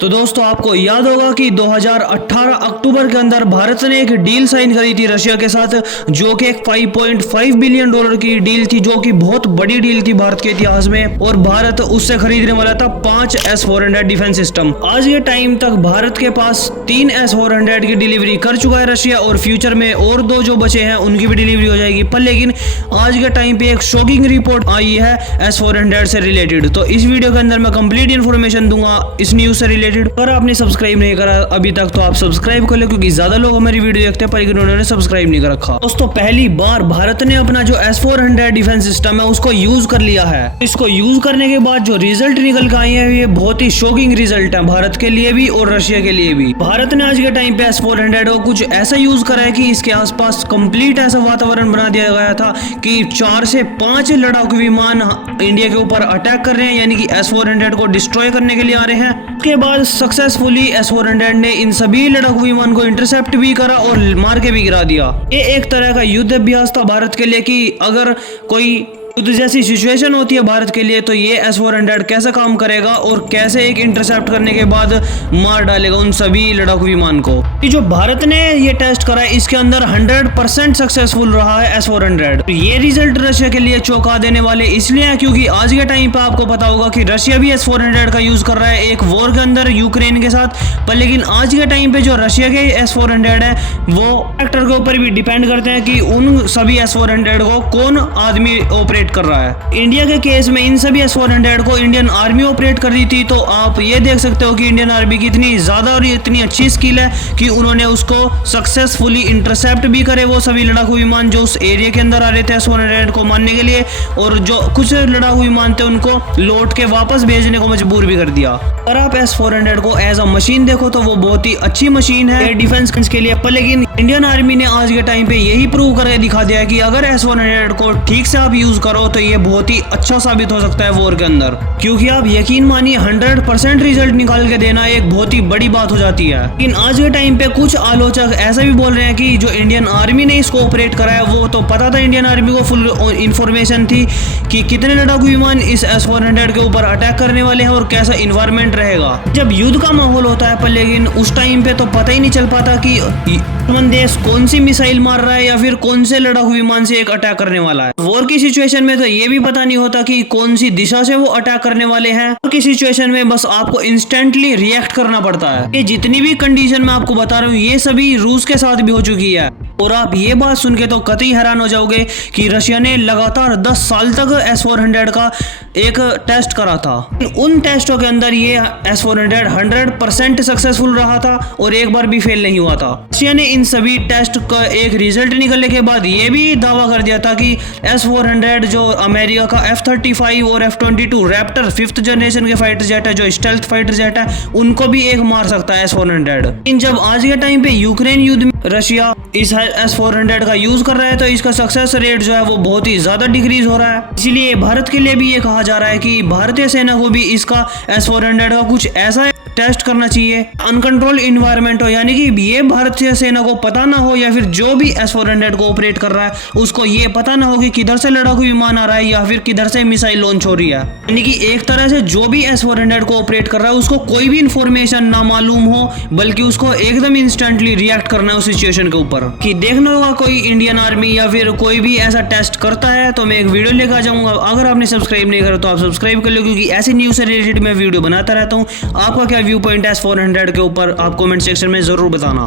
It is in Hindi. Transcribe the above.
तो दोस्तों आपको याद होगा कि 2018 अक्टूबर के अंदर भारत ने एक डील साइन करी थी रशिया के साथ, जो कि एक 5.5 बिलियन डॉलर की डील थी, जो कि बहुत बड़ी डील थी भारत के इतिहास में। और भारत उससे खरीदने वाला था 5 S-400 डिफेंस सिस्टम। आज के टाइम तक भारत के पास 3 S-400 की डिलीवरी कर चुका है रशिया, और फ्यूचर में और 2 जो बचे हैं उनकी भी डिलीवरी हो जाएगी। पर लेकिन आज के टाइम पे एक शॉकिंग रिपोर्ट आई है S-400 से रिलेटेड। तो इस वीडियो के अंदर मैं कंप्लीट इन्फॉर्मेशन दूंगा इस न्यूज से रिलेटेड। अगर आपने सब्सक्राइब नहीं करा अभी तक तो आप सब्सक्राइब कर लो, क्योंकि ज्यादा लोग हमारी वीडियो देखते हैं पर उन्होंने सब्सक्राइब नहीं कर रखा। दोस्तों पहली बार भारत ने अपना जो S-400 डिफेंस सिस्टम है उसको यूज कर लिया है। इसको यूज करने के बाद जो रिजल्ट निकल के आए हैं ये बहुत ही शॉकिंग रिजल्ट है भारत के लिए भी और रशिया के लिए भी। भारत ने आज के टाइम पे S-400 को कुछ ऐसा यूज करा है कि इसके आसपास कंप्लीट ऐसा वातावरण बना दिया गया था कि 4 से 5 लड़ाकू विमान इंडिया के ऊपर अटैक कर रहे हैं, यानी कि S-400 को डिस्ट्रॉय करने के लिए आ रहे हैं। उसके बाद सक्सेसफुली S-400 ने इन सभी लड़ाकू विमान को इंटरसेप्ट भी करा और मार के भी गिरा दिया। ये एक तरह का युद्ध अभ्यास था भारत के लिए कि अगर कोई युद्ध जैसी सिचुएशन होती है भारत के लिए तो ये S-400 कैसे काम करेगा और कैसे एक इंटरसेप्ट करने के बाद मार डालेगा उन सभी लड़ाकू विमान को। जो भारत ने ये टेस्ट करा है इसके अंदर 100% सक्सेसफुल रहा है S-400। तो ये रिजल्ट रशिया के लिए चौंका देने वाले इसलिए है क्योंकि आज के टाइम पे आपको पता होगा कि रशिया भी S-400 का यूज कर रहा है एक वॉर के अंदर यूक्रेन के साथ। पर लेकिन आज के टाइम पे जो रशिया के S-400 है वो फैक्टर के ऊपर भी डिपेंड करते हैं कि उन सभी S-400 को कौन आदमी ऑपरेट कर रहा है। इंडिया के केस में इन सभी S-400 को इंडियन आर्मी ऑपरेट कर रही थी, तो आप ये देख सकते हो कि इंडियन आर्मी की इतनी ज्यादा और इतनी अच्छी स्किल है कि उन्होंने उसको सक्सेसफुली इंटरसेप्ट भी करे वो सभी लड़ाकू विमान जो उस एरिया के अंदर आ रहे थे S-400 को मारने के लिए, और जो कुछ लड़ाकू विमान थे उनको लौट के वापस भेजने को मजबूर भी कर दिया। और आप S-400 को एज अ मशीन देखो तो वो बहुत ही अच्छी मशीन है डिफेंस के लिए। पर लेकिन इंडियन आर्मी ने आज के टाइम पे यही प्रूव करके दिखा दिया है कि अगर S-400 को ठीक से आप यूज करो तो ये बहुत ही अच्छा साबित हो सकता है वॉर के अंदर, क्योंकि आप यकीन मानिए 100% रिजल्ट निकाल के देना एक बहुत ही बड़ी बात हो जाती है। लेकिन आज के टाइम पे कुछ आलोचक ऐसा भी बोल रहे हैं कि जो इंडियन आर्मी ने इसको ऑपरेट करा है वो तो पता था, इंडियन आर्मी को फुल इंफॉर्मेशन थी कि कितने लड़ाकू विमान इस S-400 के ऊपर अटैक करने वाले हैं और कैसा इन्वायरमेंट रहेगा जब युद्ध का माहौल होता है। पर लेकिन उस टाइम पे तो पता ही नहीं चल पाता कि दुश्मन देश कौन सी मिसाइल मार रहा है या फिर कौन से लड़ाकू विमान से एक अटैक करने वाला है। वॉर की सिचुएशन में तो ये भी पता नहीं होता कि कौन सी दिशा से वो अटैक करने वाले हैं। वॉर की सिचुएशन में बस आपको इंस्टेंटली रिएक्ट करना पड़ता है। ये जितनी भी कंडीशन मैं आपको बता रहा हूँ ये सभी रूस के साथ भी हो चुकी है। और आप ये बात सुन के तो कतई हैरान हो जाओगे कि रशिया ने लगातार 10 साल तक S-400 का एक टेस्ट करा था। उन टेस्टों के अंदर ये S-400 100% सक्सेसफुल रहा था और एक बार भी फेल नहीं हुआ था। रशिया ने इन सभी टेस्ट का एक रिजल्ट निकलने के बाद ये भी दावा कर दिया था कि S-400 जो अमेरिका का F-35 और F-22 रैप्टर 5th जनरेशन के फाइटर जेट है जो स्टेल्थ फाइटर जेट है उनको भी एक मार सकता है S-400। लेकिन जब आज के टाइम पे यूक्रेन युद्ध में रशिया इस S-400 का यूज कर रहा है तो इसका सक्सेस रेट जो है वो बहुत ही ज्यादा डिक्रीज हो रहा है। इसीलिए भारत के लिए भी ये कहा जा रहा है कि भारतीय सेना को भी इसका S-400 का कुछ ऐसा टेस्ट करना चाहिए अनकंट्रोल इन्वायरमेंट हो, यानी कि ये भारतीय सेना को पता ना हो या फिर जो भी S-400 को ऑपरेट कर रहा है उसको ये पता ना हो कि किधर से लड़ाकू विमान आ रहा है या फिर किधर से मिसाइल लॉन्च हो रही है। यानी कि एक तरह से जो भी S-400 को ऑपरेट कर रहा है उसको कोई भी इंफॉर्मेशन ना मालूम हो, बल्कि उसको एकदम इंस्टेंटली रिएक्ट करना है उस सिचुएशन के ऊपर। कि देखना होगा कोई इंडियन आर्मी या फिर कोई भी ऐसा टेस्ट करता है तो मैं एक वीडियो लेकर जाऊंगा। अगर आपने सब्सक्राइब नहीं करा तो आप सब्सक्राइब कर लो, क्योंकि ऐसी न्यूज से रिलेटेड मैं वीडियो बनाता रहता हूँ। आपका क्या व्यू पॉइंट है S-400 के ऊपर आप कमेंट सेक्शन में जरूर बताना।